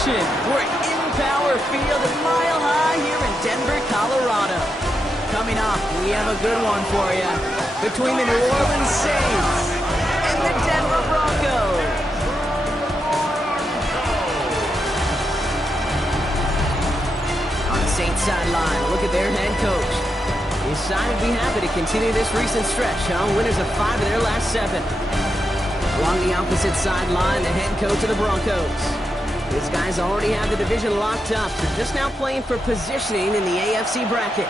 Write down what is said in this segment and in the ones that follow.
action. We're in Power Field at Mile High here in Denver, Colorado. Coming up, we have a good one for you between the New Orleans Saints and the Denver Broncos. On the Saints sideline, look at their head coach. His side would be happy to continue this recent stretch, winners of 5 of their last 7. Along the opposite sideline, the head coach of the Broncos. These guys already have the division locked up. They're just now playing for positioning in the AFC bracket.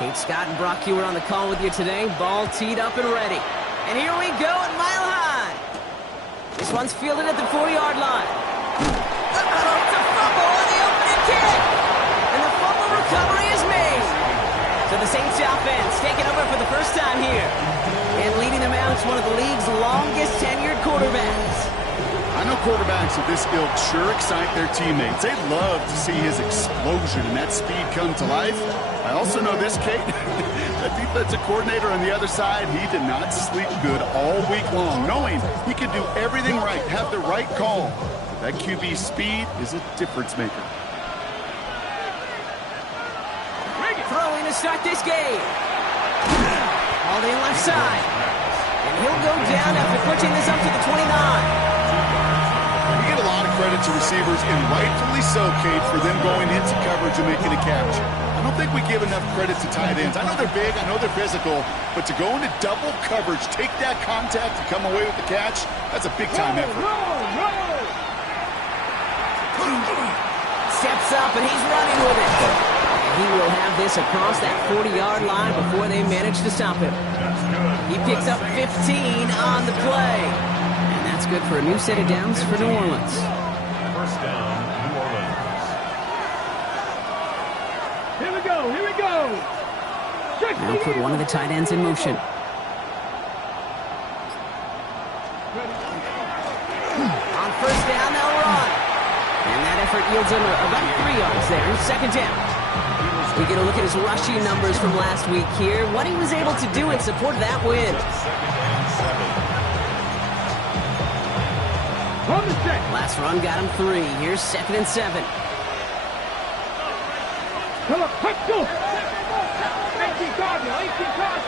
Kate Scott and Brock Hewer on the call with you today. Ball teed up and ready. And here we go at Mile High. This one's fielded at the 40-yard line. It's a fumble on the opening kick. And the fumble recovery is made. So the Saints offense taking over for the first time here. And leading them out is one of the league's longest tenured quarterbacks. I know quarterbacks of this ilk sure excite their teammates. They love to see his explosion and that speed come to life. I also know this, Kate, the defensive coordinator on the other side, he did not sleep good all week long, knowing he could do everything right, have the right call. But that QB speed is a difference maker. Throwing to start this game. All in left side. And he'll go down after pushing this up to the 29. You get a lot of credit to receivers, and rightfully so, Kate, for them going into coverage and making a catch. I don't think we give enough credit to tight ends. I know they're big, I know they're physical, but to go into double coverage, take that contact, and come away with the catch, that's a big-time effort. Steps up, and he's running with it. And he will have this across that 40-yard line before they manage to stop him. He picks up 15 on the play. And that's good for a new set of downs for New Orleans. First down, New Orleans. Here we go, here we go. Now put one of the tight ends in motion. On first down, they'll run. And that effort yields him about 3 yards there. Second down. We get a look at his rushing numbers from last week here. What he was able to do in support of that win. Last run got him 3. Here's 2nd and 7. Come on, let's go. 18 guard now, 18 guard.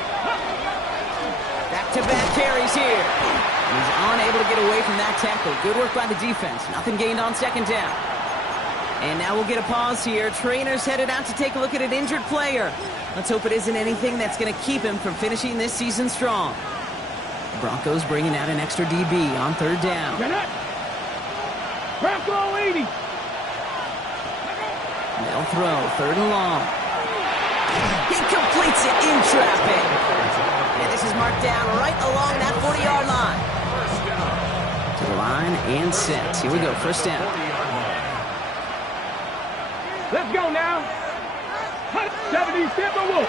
Back-to-back carries here. He's unable to get away from that tackle. Good work by the defense. Nothing gained on second down. And now we'll get a pause here. Trainers headed out to take a look at an injured player. Let's hope it isn't anything that's going to keep him from finishing this season strong. Broncos bringing out an extra DB on third down. Bronco 80. They'll throw third and long. He completes it in traffic. And this is marked down right along that 40-yard line. To the line and set. Here we go, first down. Let's go now. 70 Simba Wolf.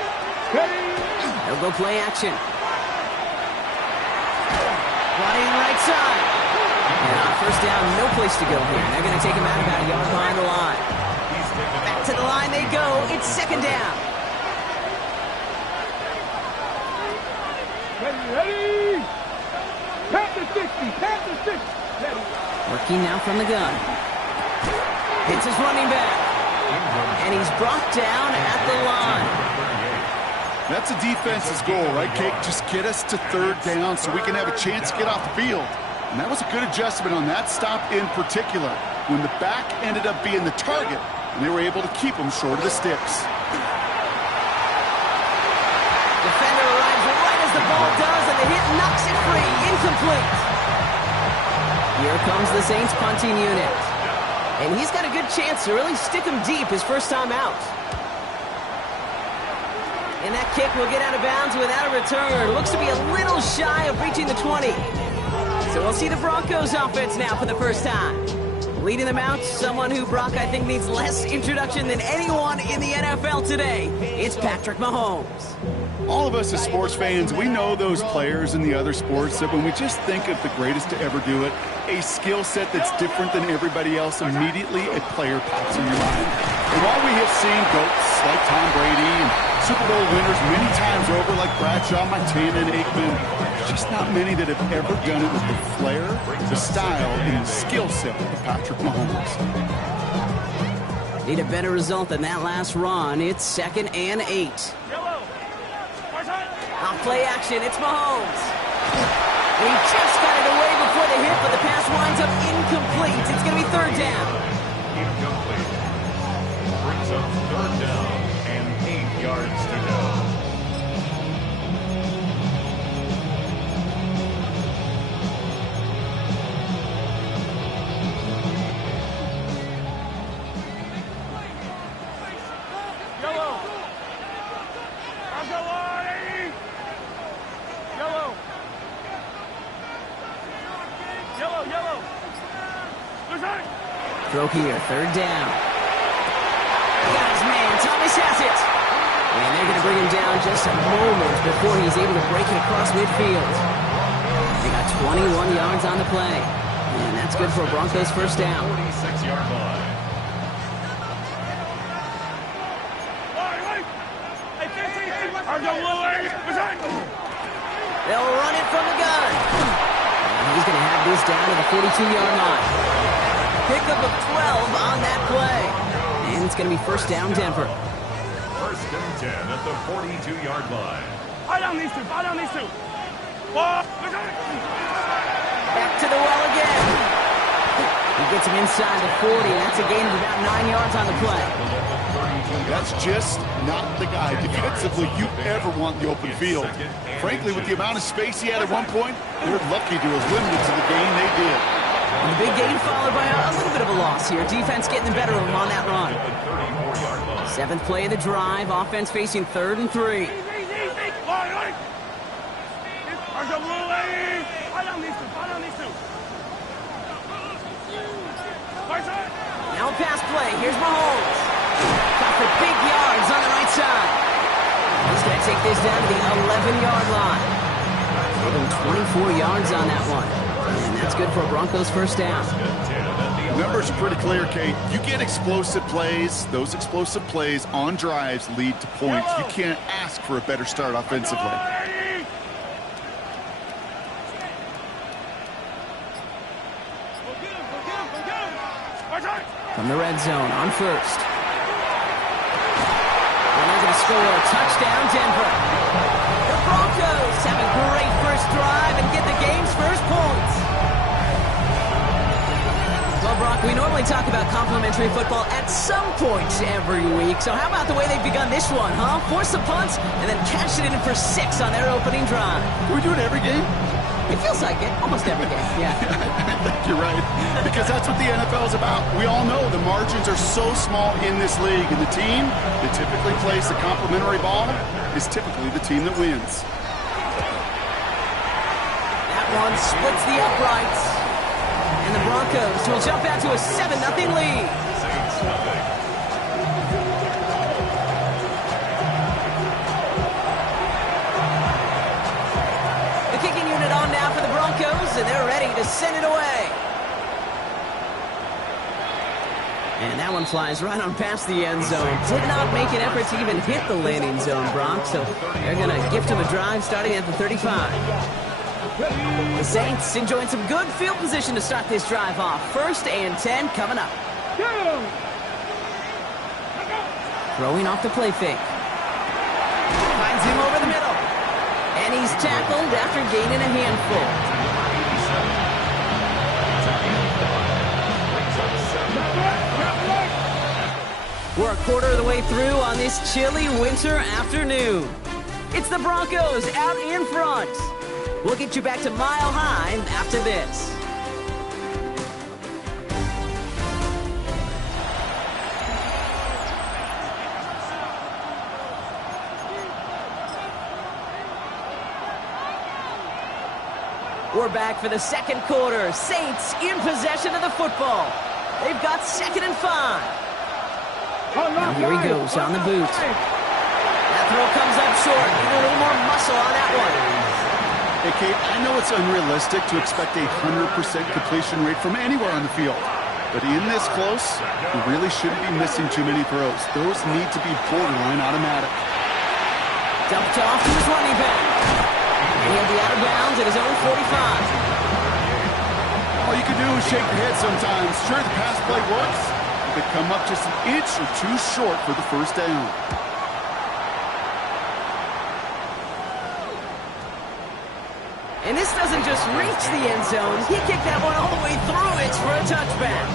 They'll go play action. Running right side. And on first down, no place to go here. They're going to take him out about a yard behind the line. Back to the line they go. It's second down. Ready. Pat the 60. Pat the 60. Ready. Working now from the gun. Hits his running back. And he's brought down at the line. That's a defense's goal, right, Kate? Just get us to third down so we can have a chance to get off the field. And that was a good adjustment on that stop in particular, when the back ended up being the target, and they were able to keep him short of the sticks. Defender arrives right as the ball does, and the hit knocks it free. Incomplete. Here comes the Saints punting unit. And he's got a good chance to really stick him deep his first time out. And that kick will get out of bounds without a return. Looks to be a little shy of reaching the 20. So we'll see the Broncos offense now for the first time. Leading them out, someone who, Brock, I think needs less introduction than anyone in the NFL today. It's Patrick Mahomes. All of us as sports fans, we know those players in the other sports that when we just think of the greatest to ever do it, a skill set that's different than everybody else, immediately a player pops in your mind. And while we have seen GOATs like Tom Brady and Super Bowl winners many times over, like Bradshaw, Montana, and Aikman. There's just not many that have ever done it with the flair, the style, and the skill set of Patrick Mahomes. Need a better result than that last run. It's 2nd and 8. Off play action, it's Mahomes. And he just got it away before the hit, but the pass winds up incomplete. It's going to be 3rd down. Incomplete. Brings up 3rd down and 8 yards to go. Throw here, 3rd down. Got his man, Thomas has it. And they're going to bring him down just a moment before he's able to break it across midfield. They got 21 yards on the play. And that's good for a Broncos 1st down. 46-yard line. They'll run it from the gun. And he's going to have this down to the 42-yard line. Pickup of 12 on that play. And it's going to be 1st down, Denver. 1st and 10 at the 42-yard line. Buy down these two. Back to the well again. He gets him inside the 40. That's a gain of about 9 yards on the play. That's just not the guy defensively you ever want in the open field. Frankly, with the amount of space he had at one point, they're lucky to have limited to the gain they did. And the big gain followed by a little bit of a loss here. Defense getting the better of him on that run. 7th play of the drive. Offense facing 3rd and 3. Now a pass play. Here's Mahomes. Got for big yards on the right side. He's going to take this down to the 11-yard line. Getting 24 yards on that one. And that's good for a Broncos 1st down. Numbers are pretty clear, Kate. You get explosive plays. Those explosive plays on drives lead to points. You can't ask for a better start offensively. From the red zone on 1st. And they're going to score a touchdown, Denver. The Broncos have a great 1st drive and get the game's 1st points. Well, Brock, we normally talk about complimentary football at some point every week. So how about the way they've begun this one, huh? Force the punt and then cash it in for 6 on their opening drive. Can we do it every game? It feels like it. Almost every game, yeah. I think you're right. Because that's what the NFL is about. We all know the margins are so small in this league. And the team that typically plays the complimentary ball is typically the team that wins. That one splits the uprights. And the Broncos will jump out to a 7-0 lead. The kicking unit on now for the Broncos, and they're ready to send it away. And that one flies right on past the end zone. Did not make an effort to even hit the landing zone, Brock, so they're going to gift him a drive starting at the 35. The Saints enjoying some good field position to start this drive off. 1st and 10 coming up. Throwing off the play fake. Finds him over the middle. And he's tackled after gaining a handful. We're a quarter of the way through on this chilly winter afternoon. It's the Broncos out in front. We'll get you back to Mile High after this. We're back for the 2nd quarter. Saints in possession of the football. They've got 2nd and 5. Now here he goes on the boot. That throw comes up short. Need a little more muscle on that one. Hey, Kate, I know it's unrealistic to expect a 100% completion rate from anywhere on the field. But in this close, you really shouldn't be missing too many throws. Those need to be borderline automatic. Dumped off to his running back. And he'll be out of bounds at his own 45. All you can do is shake your head sometimes. Sure, the pass play works, but they come up just an inch or two short for the first down. And this doesn't just reach the end zone. He kicked that one all the way through it for a touchback.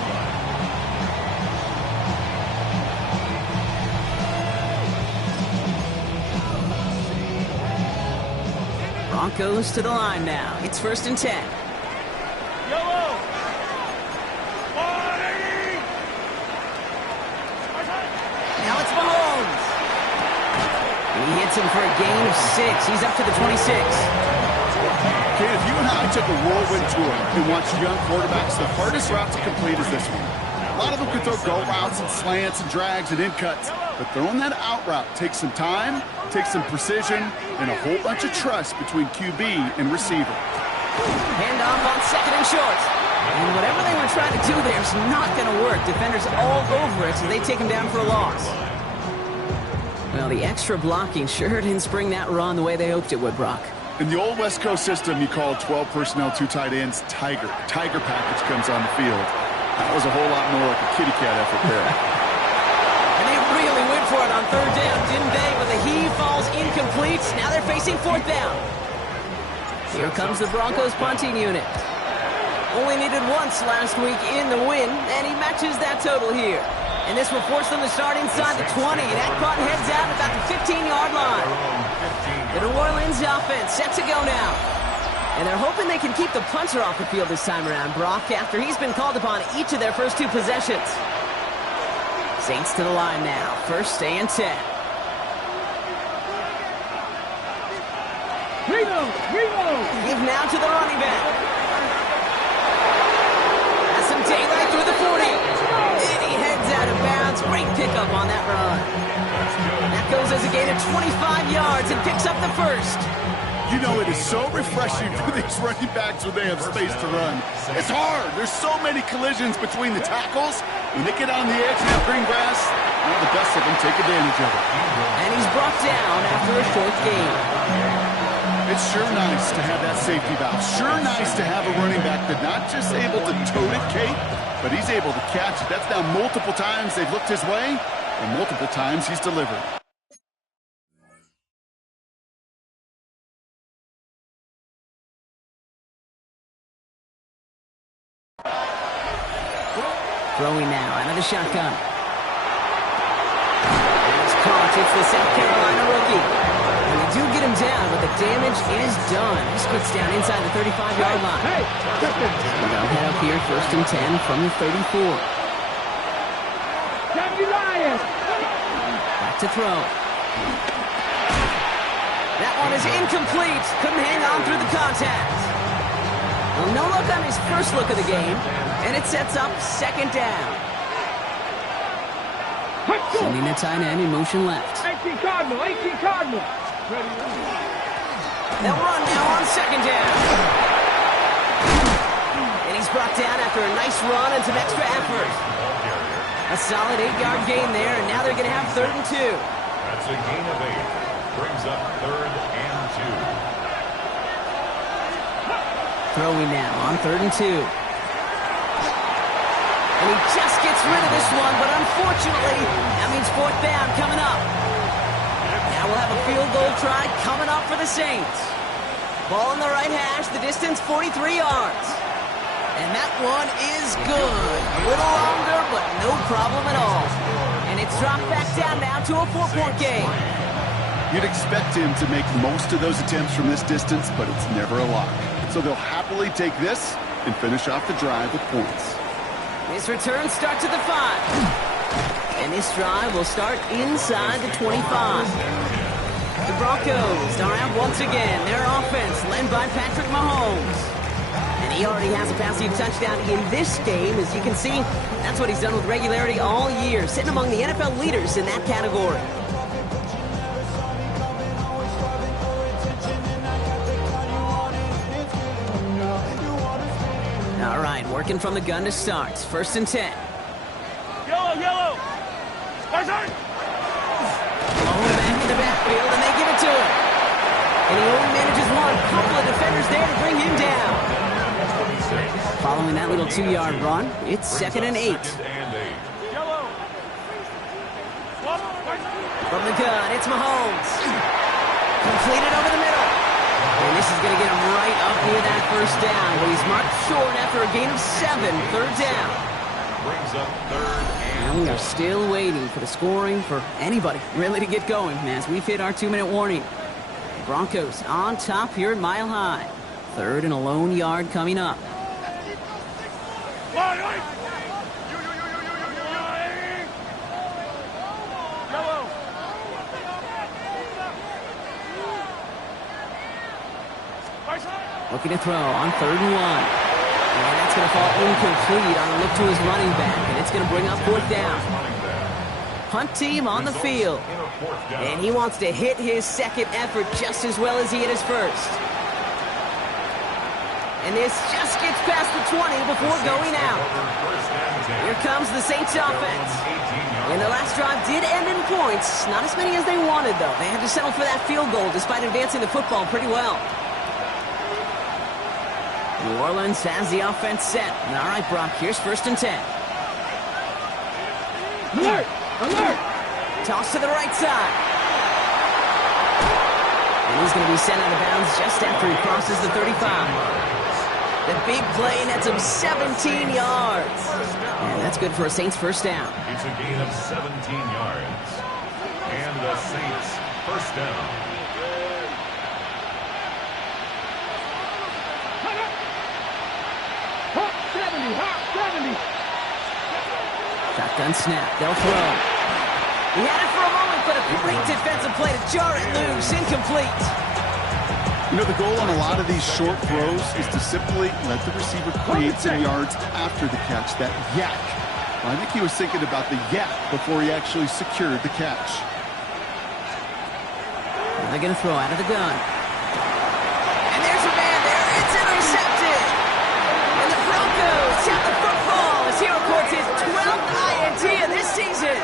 Broncos to the line now. It's 1st and 10. Yellow. Now it's Mahomes. And he hits him for a gain of 6. He's up to the 26. Okay, if you and I took a whirlwind tour and watched young quarterbacks, the hardest route to complete is this one. A lot of them can throw go routes and slants and drags and in cuts, but throwing that out route takes some time, takes some precision, and a whole bunch of trust between QB and receiver. Handoff on 2nd and short. And whatever they were trying to do there is not going to work. Defenders all over it, so they take him down for a loss. Well, the extra blocking sure didn't spring that run the way they hoped it would, Brock. In the old West Coast system, you called 12 personnel, 2 tight ends, Tiger. Tiger package comes on the field. That was a whole lot more like a kitty cat effort there. And they really went for it on 3rd down, didn't they? But the heave falls incomplete. Now they're facing 4th down. Here comes the Broncos punting unit. Only needed once last week in the win, and he matches that total here. And this will force them to start inside the 20. That punt heads out at about the 15-yard line. The New Orleans offense set to go now. And they're hoping they can keep the punter off the field this time around, Brock, after he's been called upon each of their first 2 possessions. Saints to the line now. 1st and 10. Reload. Give now to the running back. Has some daylight through the 40. And he heads out of bounds. Great pickup on that run. That goes as a gain of 25 yards and picks up the 1st. You know, it is so refreshing for these running backs when they have space to run. It's hard. There's so many collisions between the tackles. When they get on the edge in that green grass, the best of them take advantage of it. And he's brought down after a short gain. It's sure nice to have that safety valve. Sure nice to have a running back that's not just able to tote it, Kate, but he's able to catch it. That's now multiple times they've looked his way, and multiple times he's delivered. Throwing now out of the shotgun. And it's caught. It's the South Carolina rookie. And they do get him down, but the damage is done. He squirts down inside the 35-yard line. And they'll head up here 1st and 10 from the 34. Back to throw. That one is incomplete. Couldn't hang on through the contact. Well, no look on his first look of the game, and it sets up 2nd down. Sending the tight end in motion left. 18 Cardinal. They'll run now on 2nd down. And he's brought down after a nice run and some extra effort. A solid 8-yard gain there, and now they're going to have 3rd and 2. That's a gain of 8. Brings up 3rd and 2. Throwing now on 3rd and 2. And he just gets rid of this one, but unfortunately, that means 4th down coming up. Now we'll have a field goal try coming up for the Saints. Ball in the right hash, the distance 43 yards. And that one is good. A little longer, but no problem at all. And it's dropped back down now to a 4-point game. You'd expect him to make most of those attempts from this distance, but it's never a lock. So they'll happily take this and finish off the drive with points. This return starts at the 5. And this drive will start inside the 25. The Broncos are out once again. Their offense led by Patrick Mahomes. And he already has a passing touchdown in this game. As you can see, that's what he's done with regularity all year, sitting among the NFL leaders in that category. All right, working from the gun to start. 1st and 10. Yellow. Mahomes back in the backfield, and they give it to him. And he only manages one. Couple of defenders there to bring him down. Following that little 2-yard run, it's 2nd and 8. From the gun, it's Mahomes. Completed over the middle. And this is going to get him right up near that first down, but he's marked short after a gain of 7, 3rd down. Brings up 3rd And we are still waiting for the scoring for anybody really to get going as we've hit our 2-minute warning. Broncos on top here at Mile High. 3rd and a lone yard coming up. Looking to throw on 3rd and 1. And that's going to fall incomplete on a look to his running back. And it's going to bring up 4th down. Punt team on the field. And he wants to hit his second effort just as well as he hit his first. And this just gets past the 20 before going out. Here comes the Saints offense. And the last drive did end in points. Not as many as they wanted, though. They had to settle for that field goal despite advancing the football pretty well. New Orleans has the offense set. All right, Brock, here's 1st and 10. Alert! Alert! Toss to the right side. And he's going to be sent out of bounds just after he crosses the 35. The big play nets him 17 yards. And that's good for a Saints first down. It's a gain of 17 yards. And the Saints first down. Shotgun snap. They'll throw. He had it for a moment, but a great defensive play to jar it loose. Incomplete. You know, the goal on a lot of these short throws is to simply let the receiver create some yards after the catch, that yak. I think he was thinking about the yak before he actually secured the catch. And they're going to throw out of the gun. And there's a man there. It's intercepted. And the Broncos have the football as he records his 12th INT of this season.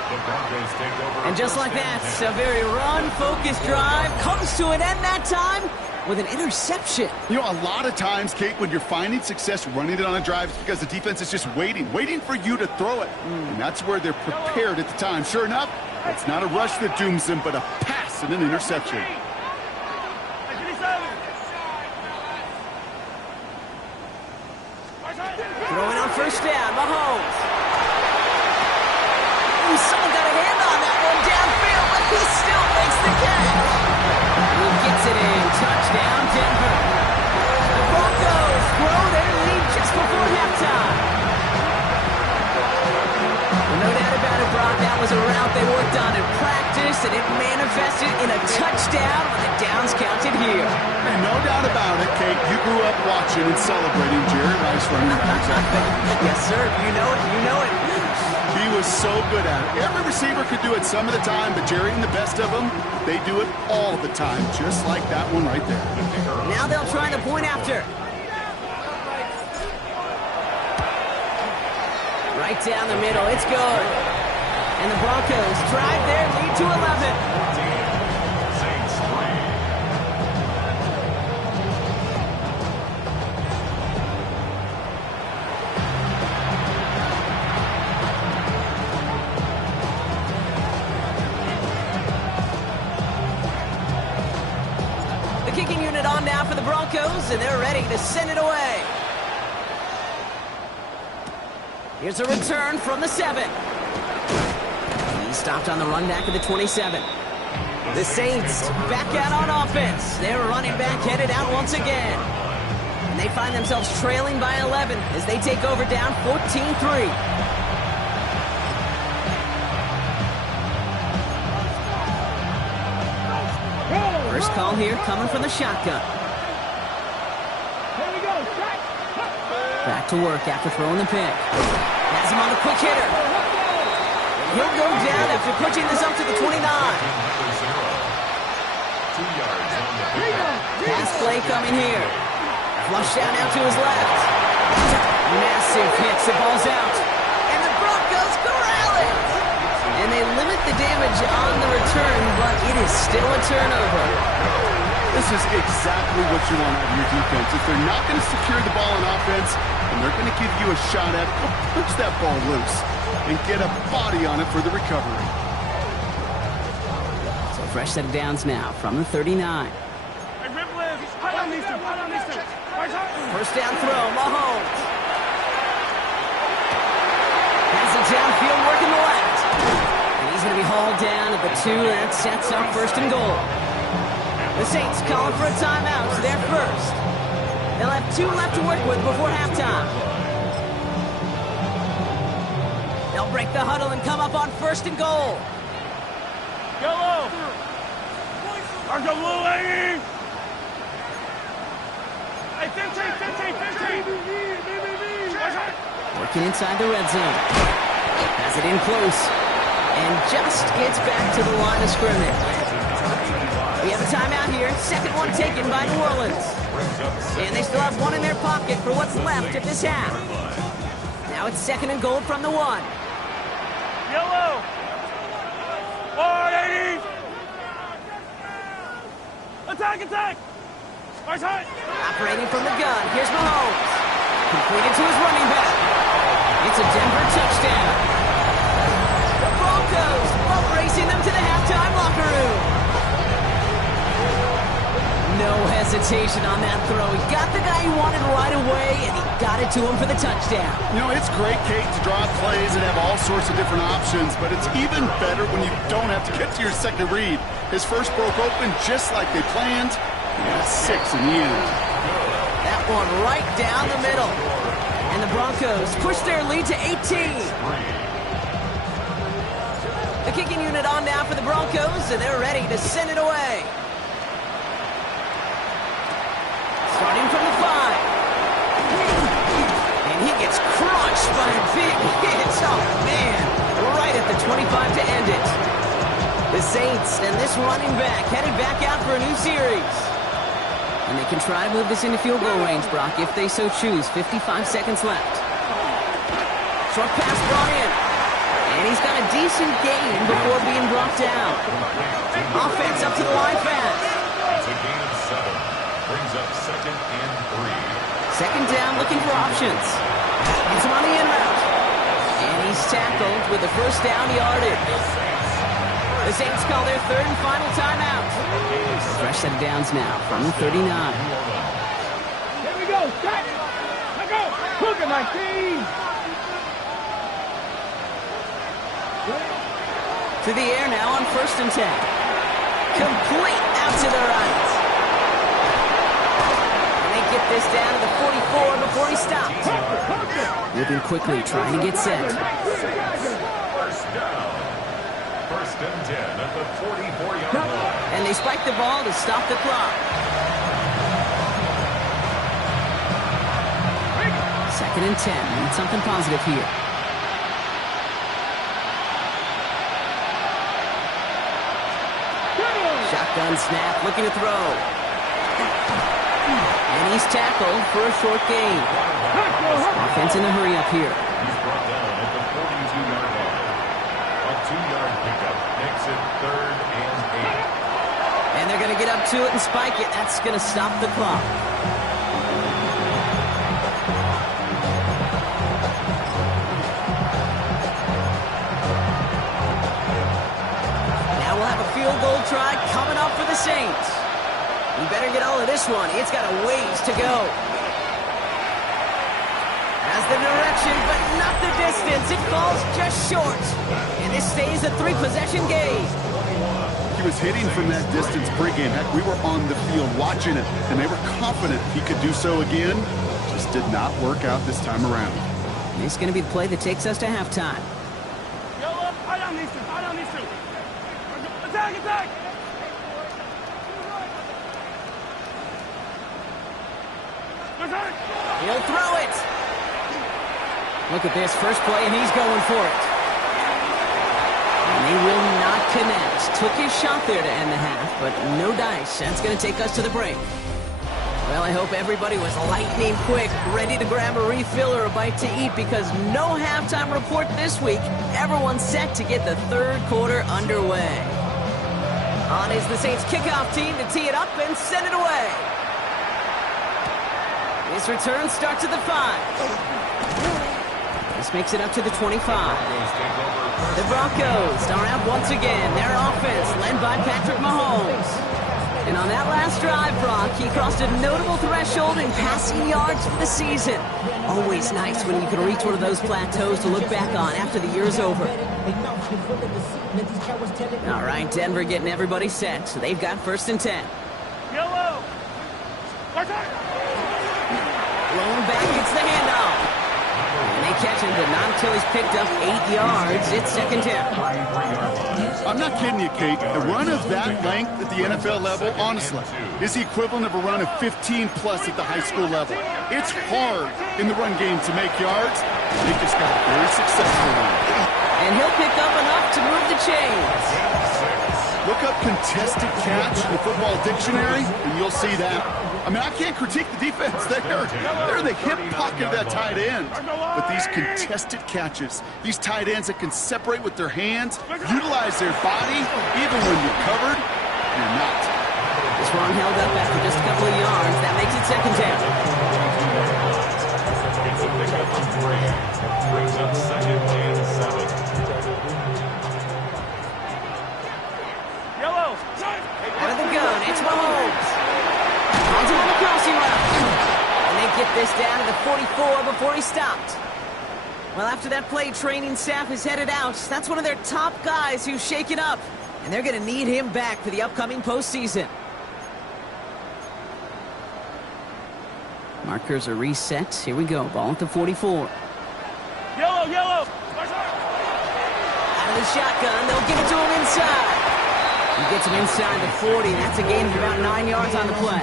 And just like that, a very run-focused drive comes to an end that time with an interception. You know, a lot of times, Kate, when you're finding success running it on a drive, it's because the defense is just waiting for you to throw it. And that's where they're prepared at the time. Sure enough, it's not a rush that dooms them, but a pass and an interception. Throwing on 1st down, Mahomes. Ooh, someone got a hand on that one downfield, but he still makes the catch. He gets it in. Touchdown, Denver. The Broncos grow their lead just before halftime. Well, no doubt about it, Brock. That was a route they worked on in practice, and it manifested in a touchdown when the downs counted here. And no doubt about it, Kate. You grew up watching and celebrating Jerry Rice running backs. Yes, sir. You know it. You know it. He was so good at it. Every receiver could do it some of the time, but Jerry and the best of them, they do it all the time, just like that one right there. Now they'll try the point after. Right down the middle. It's good. And the Broncos drive their lead to 11. Kicking unit on now for the Broncos, and they're ready to send it away. Here's a return from the 7. He stopped on the run back of the 27. The Saints back out on offense. Their running back headed out once again. And they find themselves trailing by 11 as they take over down 14-3. First call here coming from the shotgun. Here we go. Back to work after throwing the pick. Has him on the quick hitter. He'll go down after pushing this up to the 29. Pass play coming here. Flush down out to his left. Massive hits. The ball's out. And the Broncos corral it. And they limit the damage on the return, but it is still a turnover. This is exactly what you want out of your defense. If they're not going to secure the ball on offense, and they're going to give you a shot at it, go push that ball loose and get a body on it for the recovery. So fresh set of downs now from the 39. First down throw, Mahomes. Has it downfield, working the left. And he's going to be hauled down at the 2. That sets up first and goal. The Saints calling for a timeout, so they're first. They'll have 2 left to work with before halftime. They'll break the huddle and come up on first and goal. Yellow. Our blue lady. Hey, 15. Working inside the red zone. Has it in close. And just gets back to the line of scrimmage. We have a timeout here. Second one taken by New Orleans. And they still have 1 in their pocket for what's left of this half. Now it's second and goal from the 1. Yellow. 480. Attack. Operating from the gun. Here's Mahomes. Completed to his running back. It's a Denver touchdown. The Broncos both racing them to the halftime locker room. No hesitation on that throw. He got the guy he wanted right away, and he got it to him for the touchdown. You know, it's great, Kate, to draw up plays and have all sorts of different options, but it's even better when you don't have to get to your second read. His first broke open just like they planned. He got 6 in the end. That one right down the middle. And the Broncos push their lead to 18. The kicking unit on now for the Broncos, and they're ready to send it away. Starting from the 5. And he gets crushed by a big hit. Oh, man. Right at the 25 to end it. The Saints and this running back heading back out for a new series. And they can try to move this into field goal range, Brock, if they so choose. 55 seconds left. Short pass brought in. And he's got a decent gain before being brought down. Offense up to the line fast. That's a gain of 7. Brings up second and 3. Second down, looking for options. Gets him on the in route. And he's tackled with the first down yardage. The Saints call their third and final timeout. Fresh set of downs now from the 39. Here we go. Stop. Let go. Look at 19. To the air now on first and 10. Complete out to the right. And they get this down to the 44 before he stops. Moving quickly, trying to get set. First down. First and 10 at the 44-yard line. And they spike the ball to stop the clock. Second and 10. Need something positive here. Shotgun snap, looking to throw. And he's tackled for a short gain. Offense in a hurry up here. He's brought down at the 42-yard line. A 2-yard pickup makes it third and 8. And they're going to get up to it and spike it. That's going to stop the clock. Now we'll have a field goal try coming up for the Saints. You better get all of this one. It's got a ways to go. Has the direction, but not the distance. It falls just short. And this stays a 3-possession game. He was hitting from that distance pregame. Heck, we were on the field watching it, and they were confident he could do so again. Just did not work out this time around. And it's going to be the play that takes us to halftime. Attack! He'll throw it. Look at this first play, and he's going for it. And they will not connect. Took his shot there to end the half, but no dice. That's going to take us to the break. Well, I hope everybody was lightning quick, ready to grab a refill or a bite to eat, because no halftime report this week. Everyone's set to get the third quarter underway. On is the Saints kickoff team to tee it up and send it away. This return starts at the 5. This makes it up to the 25. The Broncos are out once again. Their offense led by Patrick Mahomes. And on that last drive, Brock, he crossed a notable threshold in passing yards for the season. Always nice when you can reach one of those plateaus to look back on after the year's over. All right, Denver getting everybody set, so they've got 1st and 10. Yellow. Rolling back, it's the handoff. And they catch him, but not until he's picked up 8 yards. It's 2nd down. I'm not kidding you, Kate. A run of that length at the NFL level, honestly, is the equivalent of a run of 15-plus at the high school level. It's hard in the run game to make yards. They just got a very successful one. And he'll pick up enough to move the chains. Look up contested catch in the football dictionary, and you'll see that. I mean, I can't critique the defense there. They're the hip pocket of that tight end. But these contested catches, these tight ends that can separate with their hands, utilize their body, even when you're covered, you're not. This one held up after just a couple of yards. That makes it 2nd down. It's a pickup of 3. Brings up 2nd and 7. Yellow. Out of the gun, it's Mahomes. Onto the crossing route. And they get this down to the 44 before he stopped. Well, after that play, training staff is headed out. That's one of their top guys who's shaken up. And they're going to need him back for the upcoming postseason. Markers are reset. Here we go. Ball at the 44. Yellow. Out of the shotgun. They'll give it to him inside. He gets him inside the 40. That's a gain of about 9 yards on the play.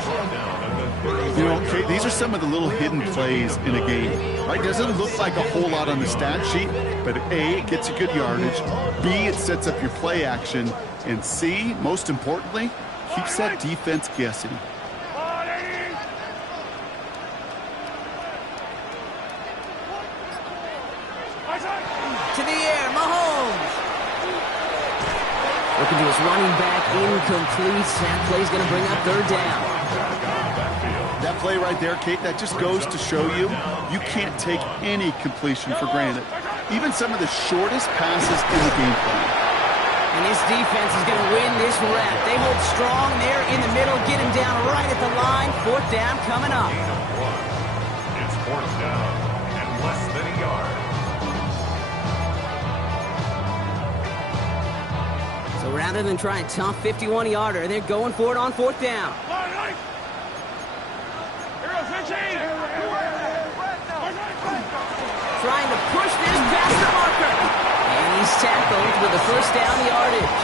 You know, Kate, these are some of the little hidden plays in a game, right? Doesn't look like a whole lot on the stat sheet, but A, it gets you good yardage. B, it sets up your play action. And C, most importantly, keeps that defense guessing. To the air, Mahomes. Looking to his running back, incomplete. That play's going to bring up 3rd down. That play right there, Kate, that just goes to show you, you can't take any completion for granted. Even some of the shortest passes in the game plan. And this defense is going to win this rep. They hold strong there in the middle, get him down right at the line. 4th down coming up. It's 4th down and less than a yard. So rather than try a tough 51-yarder, they're going for it on 4th down. Trying to push this past the marker. And he's tackled with the 1st down yardage.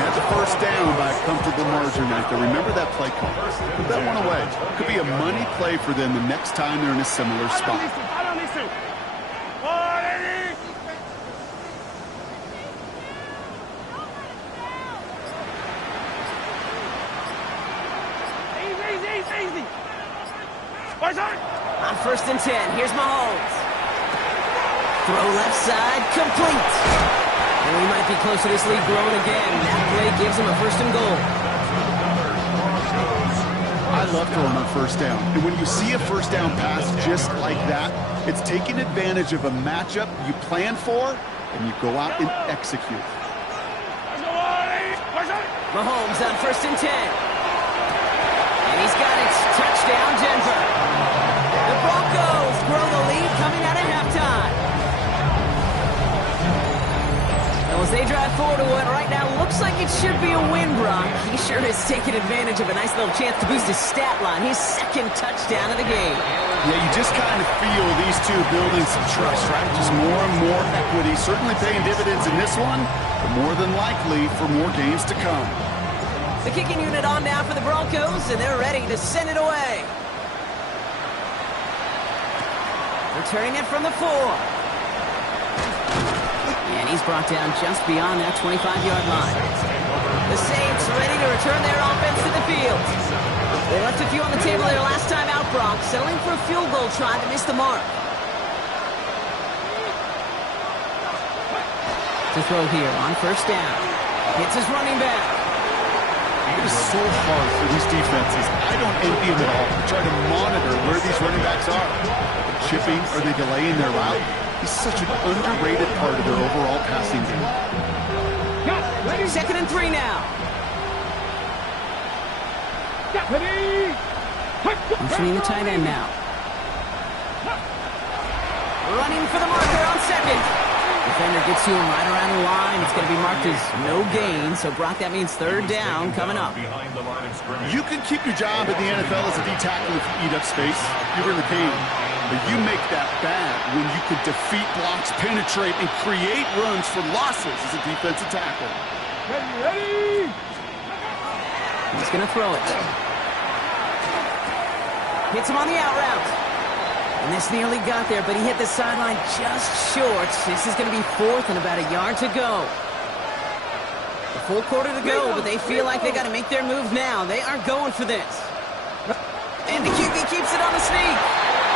Had the 1st down by a comfortable margin right there. Remember that play call. Put that one away. Could be a money play for them the next time they're in a similar spot. On 1st and 10, here's Mahomes. Throw left side, complete. And we might be close to this lead growing again. That play gives him a 1st and goal. I love throwing on 1st down. And when you see a 1st down pass just like that, it's taking advantage of a matchup you plan for, and you go out and execute. Mahomes on 1st and 10. And he's got it. Touchdown, Denver. The Broncos grow the lead coming out at halftime. Well, as they drive forward to what right now looks like it should be a win, Brock. He sure has taken advantage of a nice little chance to boost his stat line. His 2nd touchdown of the game. Yeah, you just kind of feel these two building some trust, right? Just more and more equity. Certainly paying dividends in this one, but more than likely for more games to come. The kicking unit on now for the Broncos, and they're ready to send it away. Returning it from the 4. And he's brought down just beyond that 25-yard line. The Saints ready to return their offense to the field. They left a few on the table there last time out, Brock, settling for a field goal try to miss the mark. To throw here on 1st down. Hits his running back. It is so hard for these defenses. I don't envy them at all to try to monitor where these running backs are. Are they chipping? Are they delaying their route? He's such an underrated part of their overall passing game. 2nd and 3 now. Motioning the tight end now. Running for the marker on 2nd. Defender gets to him right around the line. It's going to be marked as no gain. So, Brock, that means 3rd down coming up. You can keep your job in the NFL as a D-tackle if you eat up space. You really can. But you make that bad when you can defeat blocks, penetrate, and create runs for losses as a defensive tackle. Ready? He's going to throw it. Hits him on the out route. And this nearly got there, but he hit the sideline just short. This is going to be 4th and about a yard to go. A full quarter to go, but they feel like they got to make their move now. They are going for this. And the QB keeps it on the sneak.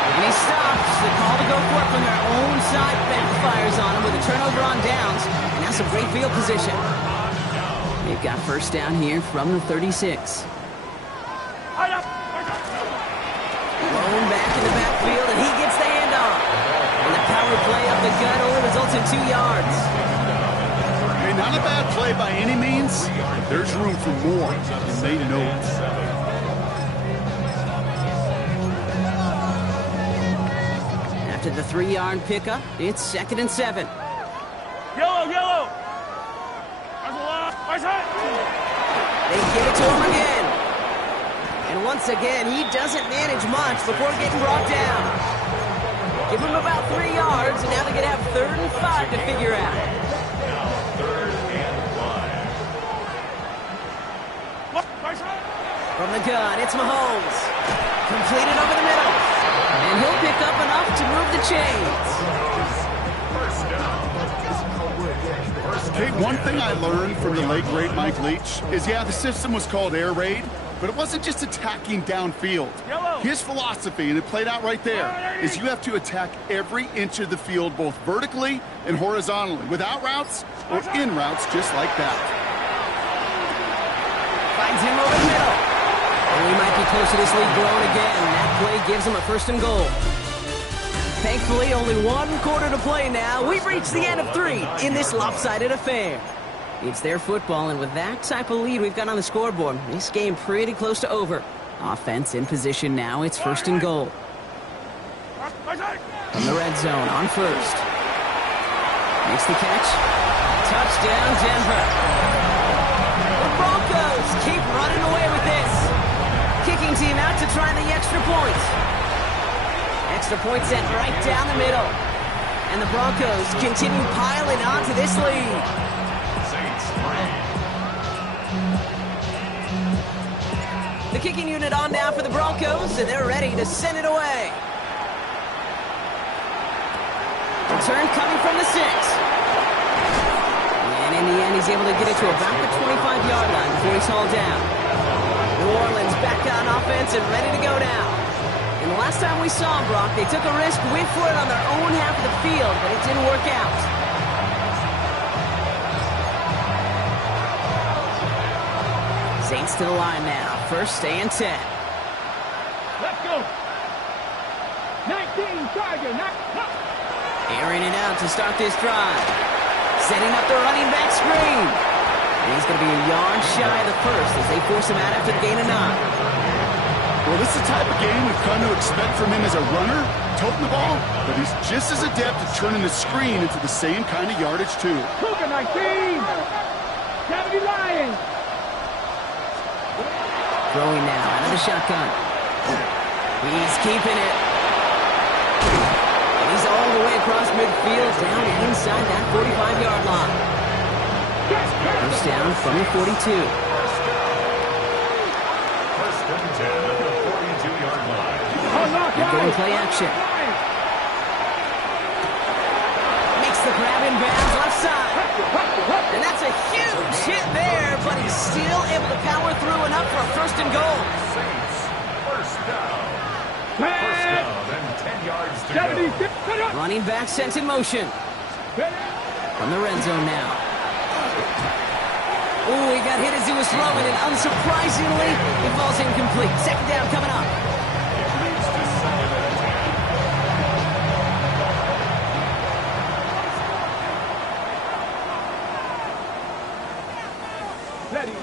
And he stops. The call to go for it from their own side backfires on him with a turnover on downs. And now some great field position. They've got 1st down here from the 36. Blown back in the backfield, and he gets the handoff. And the power play up the gut only results in 2 yards. Hey, not a bad play by any means. There's room for more, and they know it. After the 3-yard pickup, it's 2nd and 7. Yellow. They give it to him again. And once again, he doesn't manage much before getting brought down. Give him about 3 yards, and now they're going to have 3rd and 5 to figure out. From the gun, it's Mahomes. Completed over the middle. And he'll pick up enough to move the chains. Okay, one thing I learned from the late great Mike Leach is, yeah, the system was called air raid, but it wasn't just attacking downfield. His philosophy, and it played out right there, is you have to attack every inch of the field, both vertically and horizontally, without routes or in routes just like that. Finds him over the middle. And we might be close to this lead growing again. That play gives him a 1st and goal. Thankfully, only 1 quarter to play now. We've reached the end of 3 in this lopsided affair. It's their football, and with that type of lead we've got on the scoreboard, this game pretty close to over. Offense in position now. It's 1st and goal. From the red zone on 1st. Makes the catch. Touchdown, Denver. The Broncos keep running away with this. Kicking team out to try the extra point. Extra point sent right down the middle. And the Broncos continue piling on to this lead. The kicking unit on now for the Broncos, and they're ready to send it away. Return coming from the 6. And in the end, he's able to get it to about the 25-yard line before he's hauled down. New Orleans back on offense and ready to go now. And the last time we saw them, Brock, they took a risk, went for it on their own half of the field, but it didn't work out. Saints to the line now. 1st and 10. Let's go. 19, Tiger. Airing it out to start this drive. Setting up the running back screen. And he's going to be a yard shy of the 1st as they force him out after the gain of 9. Well, this is the type of game we've come to expect from him as a runner, toting the ball, but he's just as adept at turning the screen into the same kind of yardage, too. Cougar 19. 70 Lions. Throwing now out of the shotgun. He's keeping it. And he's all the way across midfield, down inside that 45-yard line. 1st down from the 42. 1st and 10 at the 42-yard line. They're going play action. Makes the grab in bounds left side. And that's a huge hit there, but he's still able to power through enough for a 1st and goal. Saints, 1st down. 1st down and 10 yards to go. Running back sent in motion. From the red zone now. Ooh, he got hit as he was throwing, and unsurprisingly, it falls incomplete. Second down coming up. It leads to 2nd and 10. Ready.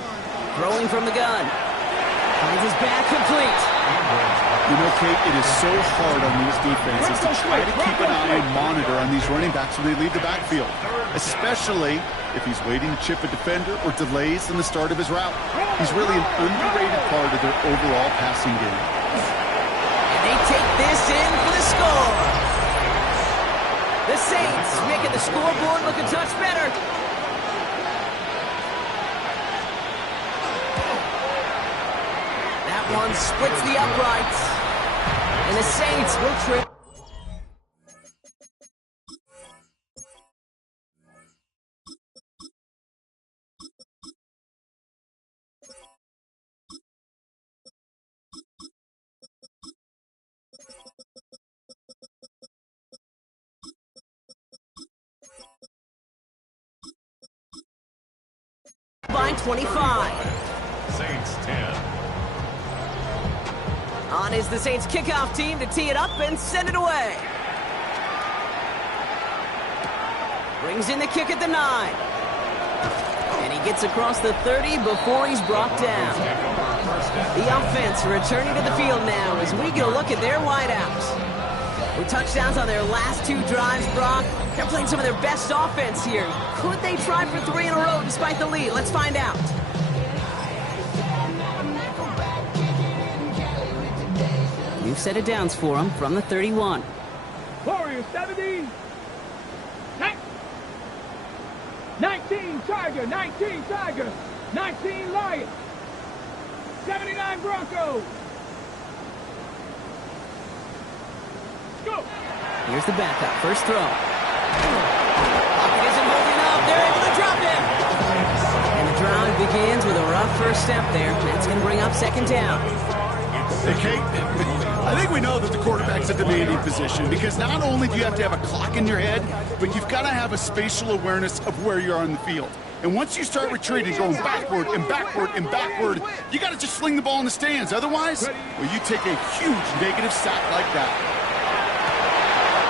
Throwing from the gun. Finds his back complete. You know, Kate, it is so hard on these defenses to try to keep an eye and monitor on these running backs when they leave the backfield, especially if he's waiting to chip a defender or delays in the start of his route. He's really an underrated part of their overall passing game. And they take this in for the score. The Saints making the scoreboard look a touch better. That one splits the uprights. And the Saints will trip. By 25. Saints 10. On is the Saints kickoff team to tee it up and send it away. Brings in the kick at the 9. And he gets across the 30 before he's brought down. The offense returning to the field now as we get a look at their wideouts. With touchdowns on their last 2 drives, Brock, they're playing some of their best offense here. Could they try for 3 in a row despite the lead? Let's find out. New set of downs for them from the 31. Warriors 70. 19 Tiger, 19 Tiger, 19 Lions, 79 Broncos. Go. Here's the backup, first throw. Pocket isn't holding up, they're able to drop him. And the drive begins with a rough first step there. That's going to bring up second down. Hey, Kate, I think we know that the quarterback's a demanding position because not only do you have to have a clock in your head, but you've got to have a spatial awareness of where you are on the field. And once you start retreating, going backward and backward and backward, you got to just sling the ball in the stands. Otherwise, well, you take a huge negative sack like that.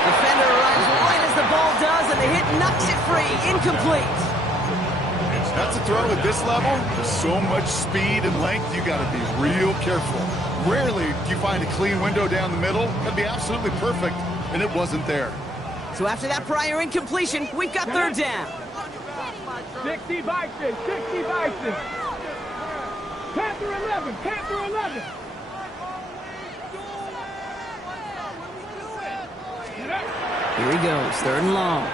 Defender arrives right as the ball does, and the hit knocks it free. Incomplete. That's a throw at this level. There's so much speed and length, you got to be real careful. Rarely do you find a clean window down the middle. That'd be absolutely perfect, and it wasn't there. So after that prior incompletion, we've got third down. 60 Vikings, 60 Vikings. Panther 11, Panther 11. Here he goes, third and long.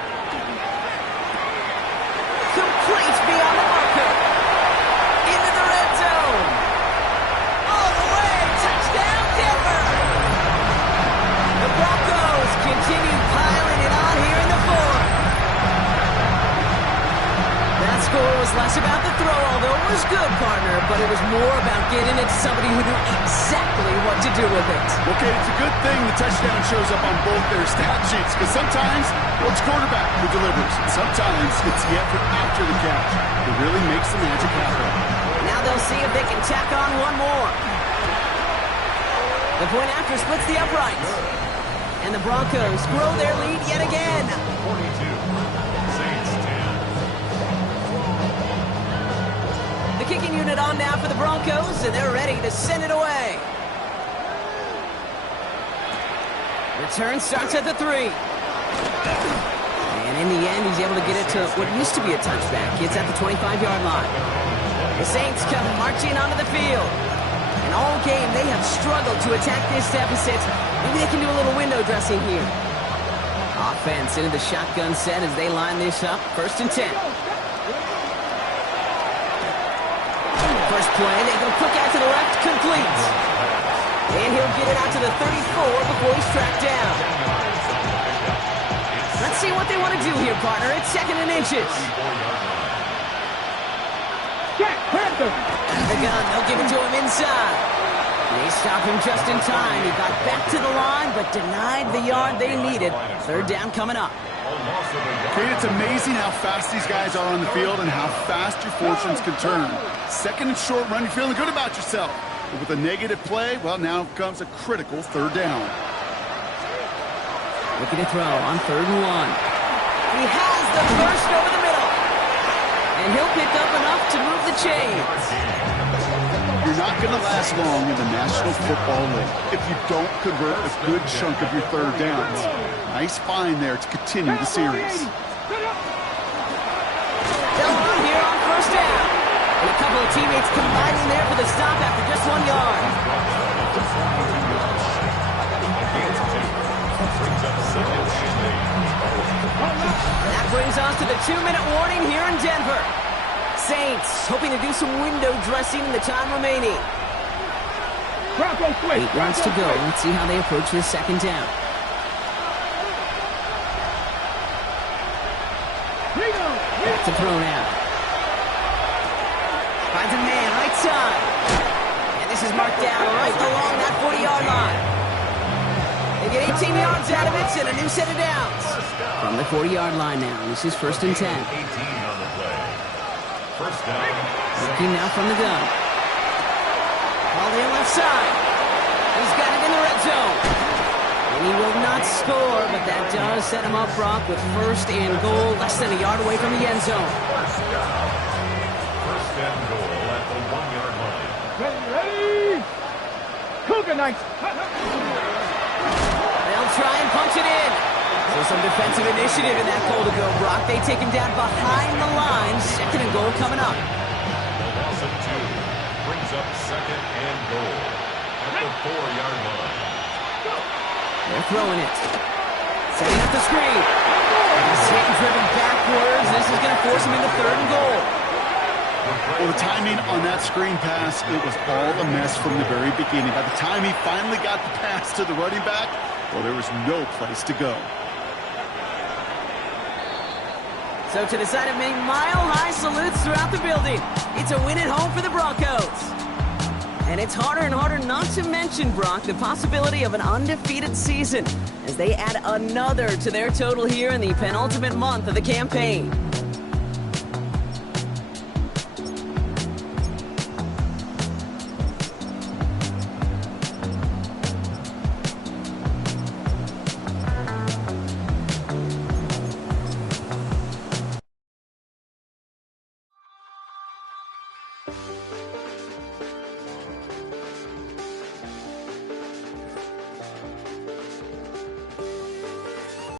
Complete beyond the marker. Into the red zone. All the way, touchdown Denver. The Broncos continue piling it on here in the fourth. That score was less about the throw, although it was good, partner, but it was more about getting it to somebody who knew exactly what to do with it. Okay, it's a good thing the touchdown shows up on both their stat sheets, because sometimes well, it's quarterback who delivers, and sometimes it's the effort after the catch that really makes the magic happen. Now they'll see if they can tack on one more. The point after splits the uprights. And the Broncos grow their lead yet again. 42. Saints 10. The kicking unit on now for the Broncos, and they're ready to send it away. Return starts at the 3. And in the end, he's able to get it to what used to be a touchback. It's at the 25-yard line. The Saints come marching onto the field. And all game, they have struggled to attack this deficit. Maybe they can do a little window dressing here. Offense into the shotgun set as they line this up. First and 10. First play, they go quick out to the left, complete. And he'll get it out to the 34 before he's tracked down. Let's see what they want to do here, partner. It's second and inches. Jack Panther. The gun, they'll give it to him inside. They stop him just in time. He got back to the line, but denied the yard they needed. Third down coming up. Kate, it's amazing how fast these guys are on the field and how fast your fortunes can turn. Second and short run, you're feeling good about yourself. But with a negative play, well, now comes a critical third down. Looking to throw on 3rd and 1. He has the burst over the middle. And he'll pick up enough to move the chains. You're not going to last long in the National Football League if you don't convert a good chunk of your third downs. Nice find there to continue the series. They'll run here on 1st down. And a couple of teammates combining there for the stop after just 1 yard. That brings us to the 2-minute warning here in Denver. Saints hoping to do some window dressing in the time remaining. 8 yards to go. Let's see how they approach this 2nd down. Back to throw now. Finds a man right side. And this is marked down right along that 40-yard line. They get 18 yards out of it and a new set of downs. From the 40-yard line now. This is 1st and 10. 18 on the play. 1st down. Looking now from the gun. All the left side. He's got it in the red zone. And he will not score, but that does set him up, Brock, with 1st and goal, less than a yard away from the end zone. 1st down. 1st and goal at the 1-yard line. Ready? Cougar Knights. They'll try and punch it in. So some defensive initiative in that goal to go, Brock. They take him down behind the line. 2nd and goal coming up. The loss of 2 brings up 2nd and goal at the 4-yard line. They're throwing it. Setting up the screen. He's hit and driven backwards. This is going to force him into 3rd and goal. Well, the timing on that screen pass, it was all a mess from the very beginning. By the time he finally got the pass to the running back, well, there was no place to go. So to the side of many mile-high salutes throughout the building, it's a win at home for the Broncos. And it's harder and harder not to mention, Brock, the possibility of an undefeated season as they add another to their total here in the penultimate month of the campaign.